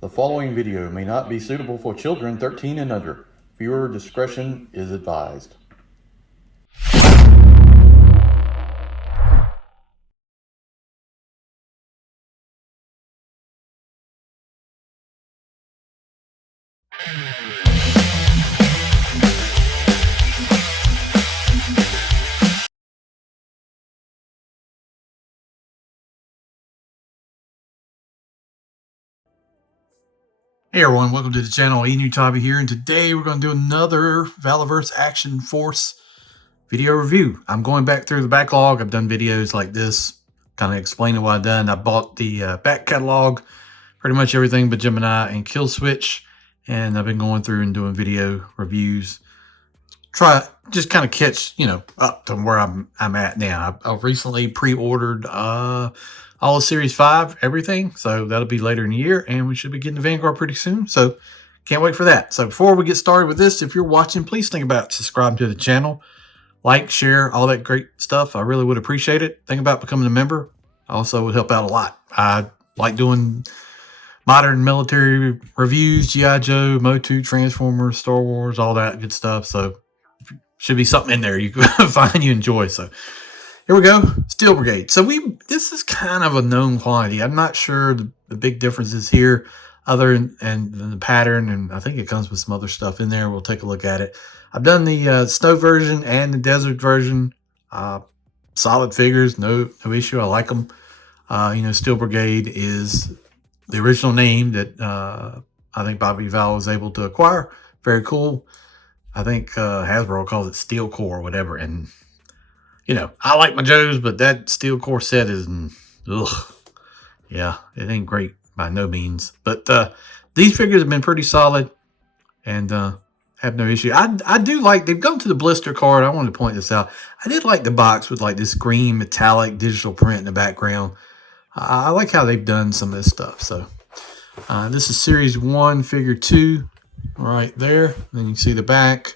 The following video may not be suitable for children 13 and under. Viewer discretion is advised. Hey everyone, welcome to the channel. Enewtabie here, and today we're going to do another Valaverse Action Force video review. I'm going back through the backlog. I've done videos like this, kind of explaining what I've done. I bought the back catalog, pretty much everything but Gemini and Kill Switch, and I've been going through and doing video reviews. Just kind of catch, up to where I'm at now. I've recently pre-ordered all of Series 5, everything. So that'll be later in the year, and we should be getting the Vanguard pretty soon. So can't wait for that. So before we get started with this, if you're watching, please think about subscribing to the channel. Like, share, all that great stuff. I really would appreciate it. Think about becoming a member. Also would help out a lot. I like doing modern military reviews, G.I. Joe, Motu, Transformers, Star Wars, all that good stuff. So should be something in there you can find you enjoy. So here we go, Steel Brigade. So this is kind of a known quantity. I'm not sure the big differences here other than the pattern, and I think it comes with some other stuff in there. We'll take a look at it. I've done the snow version and the desert version. Solid figures, no issue. I like them. Steel Brigade is the original name that I think Bobby Val was able to acquire. Very cool. I think Hasbro calls it Steel Core or whatever, and I like my Joes, but that Steel Core set is, ugh. Yeah, it ain't great by no means. But these figures have been pretty solid and have no issue. I do like, they've gone to the blister card. I wanted to point this out. I did like the box with like this green metallic digital print in the background. I like how they've done some of this stuff. So this is Series 1, Figure 2 right there. Then you can see the back,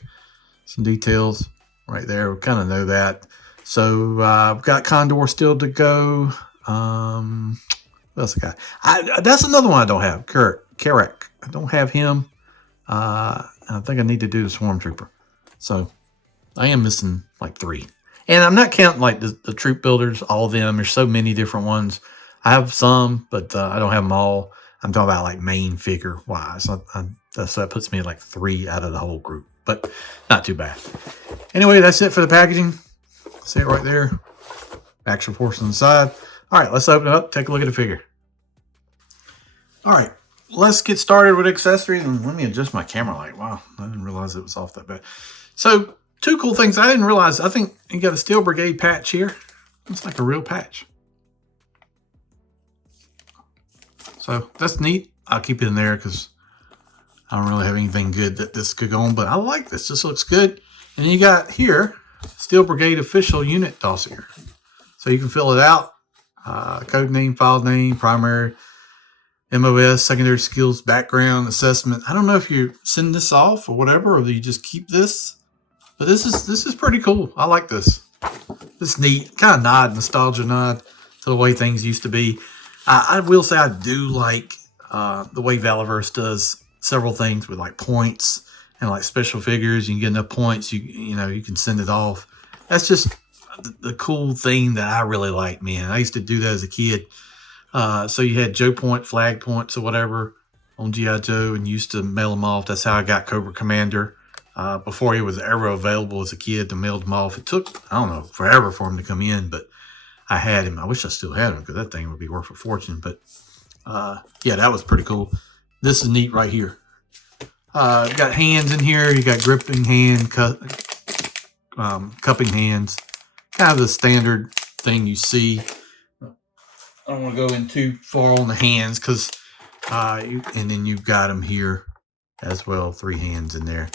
some details right there. We kind of know that. So I've got Condor still to go. What else I got? That's another one I don't have. Carrack. I don't have him. I think I need to do the Swarm Trooper. So I am missing like 3. And I'm not counting like the troop builders, all of them. There's so many different ones. I have some, but I don't have them all. I'm talking about like main figure wise. So that puts me at like 3 out of the whole group, but not too bad. Anyway, that's it for the packaging. See it right there. Action Force on the side. All right, let's open it up. Take a look at the figure. All right, let's get started with accessories. And let me adjust my camera light. Wow, I didn't realize it was off that bad. So 2 cool things I didn't realize. I think you got a Steel Brigade patch here. Looks like a real patch. So that's neat. I'll keep it in there because I don't really have anything good that this could go on. But I like this. This looks good. And you got here Steel Brigade official unit dossier. So you can fill it out. Code name, file name, primary, MOS, secondary skills, background, assessment. I don't know if you send this off or whatever, or you just keep this. But this is pretty cool. I like this. This is neat. Kind of nostalgia nod to the way things used to be. I will say I do like the way Valaverse does several things with like points and like special figures. You can get enough points, you can send it off. That's just the cool thing that I really like, man. I used to do that as a kid. So you had Joe Point, flag points or whatever on G.I. Joe and used to mail them off. That's how I got Cobra Commander. Before he was ever available as a kid, to mail them off. It took, I don't know, forever for him to come in, but I had him. I wish I still had him because that thing would be worth a fortune. But yeah, that was pretty cool. This is neat right here. You got hands in here. You got gripping hand, cupping hands. Kind of the standard thing you see. I don't want to go in too far on the hands because, and then you've got them here as well. 3 hands in there.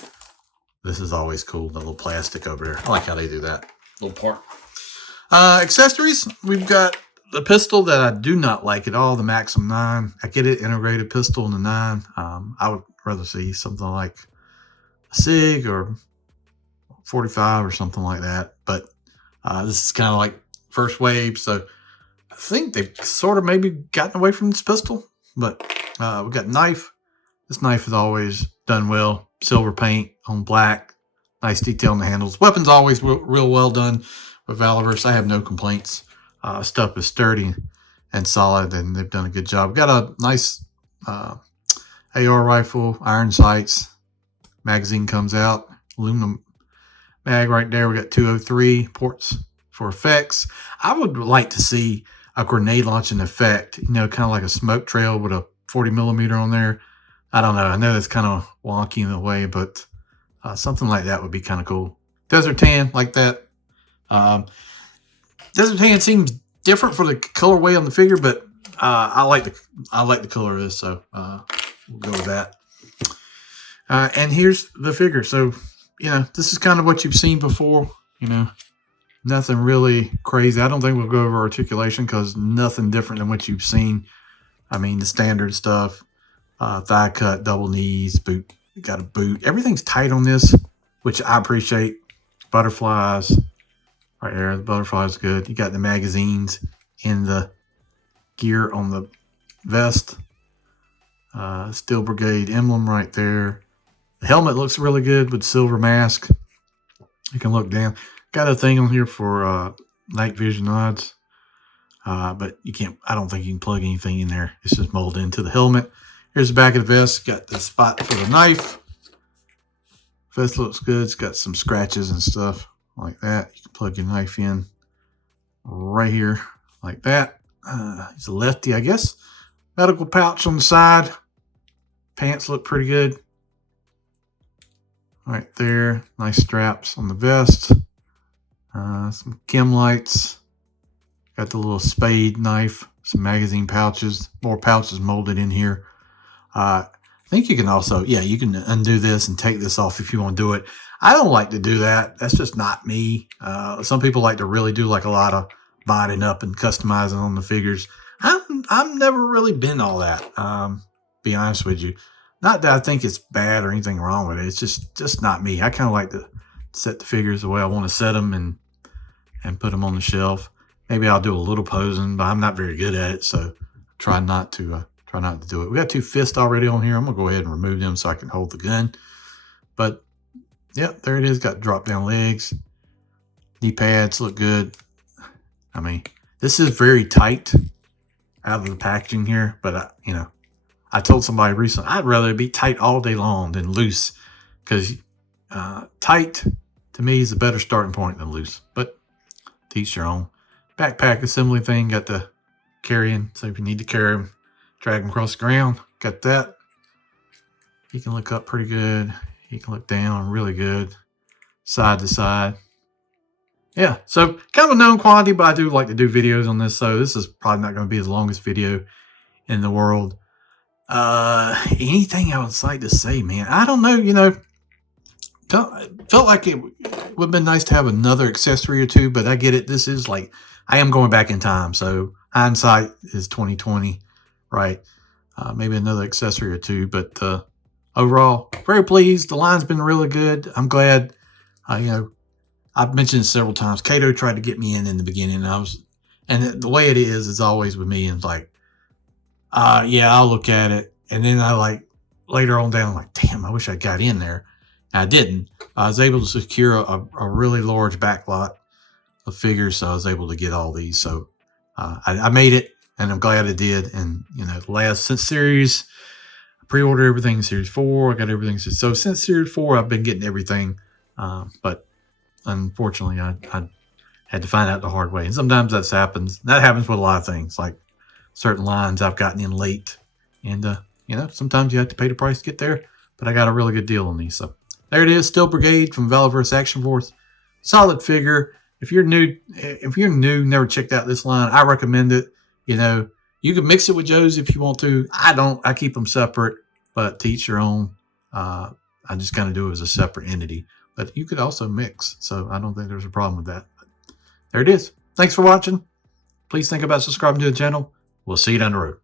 This is always cool. The little plastic over there. I like how they do that little part. Accessories. We've got the pistol that I do not like at all. The Maxim 9. I get it. Integrated pistol in the 9. I would rather see something like a SIG or 45 or something like that. But this is kind of like first wave. So I think they've sort of maybe gotten away from this pistol. But We got knife. This knife is always done well. Silver paint on black. Nice detail on the handles. Weapon's always real well done with Valaverse. I have no complaints. Stuff is sturdy and solid, and they've done a good job. Got a nice AR rifle, iron sights. Magazine comes out. Aluminum mag right there. We got 203 ports for effects. I would like to see a grenade launching effect, you know, kind of like a smoke trail with a 40mm on there. I don't know. I know that's kind of wonky in a way, but something like that would be kind of cool. Desert tan like that. Desert tan seems different for the colorway on the figure, but I like the color of this, so we'll go with that. And here's the figure. So, you know, this is kind of what you've seen before. You know, nothing really crazy. I don't think we'll go over articulation because nothing different than what you've seen. I mean, the standard stuff. Thigh cut, double knees, boot. You got a boot. Everything's tight on this, which I appreciate. Butterflies. Right there, the butterflies good. You got the magazines in the gear on the vest. Steel Brigade emblem right there. The helmet looks really good with silver mask. You can look down. Got a thing on here for night vision odds. But you can't, I don't think you can plug anything in there. It's just molded into the helmet. Here's the back of the vest. Got the spot for the knife. Vest looks good. It's got some scratches and stuff like that. You can plug your knife in right here like that. He's a lefty, I guess. Medical pouch on the side. Pants look pretty good. Right there. Nice straps on the vest. Some chem lights. Got the little spade knife. Some magazine pouches. More pouches molded in here. I think you can also, yeah, you can undo this and take this off if you want to do it. I don't like to do that. That's just not me. Some people like to really do like a lot of binding up and customizing on the figures. I've never really been all that. Be honest with you. Not that I think it's bad or anything wrong with it. It's just not me. I kind of like to set the figures the way I want to set them and put them on the shelf. Maybe I'll do a little posing, but I'm not very good at it, so try not to do it. We got two fists already on here. I'm gonna go ahead and remove them so I can hold the gun. But yeah, there it is. Got drop down legs. Knee pads look good. I mean, this is very tight out of the packaging here, but you know, I told somebody recently I'd rather be tight all day long than loose, because tight to me is a better starting point than loose. But to each your own. Backpack assembly thing. Got the carrying, so if you need to carry them, drag them across the ground. Got that. He can look up pretty good. He can look down really good. Side to side. Yeah, so kind of a known quantity, but I do like to do videos on this, so this is probably not going to be the longest video in the world. Anything I would like to say, man? I don't know, you know. Felt like it would have been nice to have another accessory or two, but I get it. This is like, I am going back in time, so hindsight is 2020, right? Maybe another accessory or two, but overall, very pleased. The line's been really good. I'm glad. You know, I've mentioned it several times. Kato tried to get me in the beginning, and the way it is always with me. It's like, yeah, I'll look at it, and then I like later on down, I'm like, damn, I wish I got in there. I didn't. I was able to secure a really large backlot of figures, so I was able to get all these. So I made it, and I'm glad I did. And you know, the last series, I pre-ordered everything in Series 4. I got everything. So since Series 4, I've been getting everything. But unfortunately, I had to find out the hard way. And sometimes that happens. That happens with a lot of things, like certain lines I've gotten in late. And, you know, sometimes you have to pay the price to get there. But I got a really good deal on these. So there it is. Steel Brigade from Valaverse Action Force. Solid figure. If you're new, never checked out this line, I recommend it. You know, you can mix it with Joe's if you want to. I don't. I keep them separate, but to each your own. I just kind of do it as a separate entity. But you could also mix, so I don't think there's a problem with that. But there it is. Thanks for watching. Please think about subscribing to the channel. We'll see you down the road.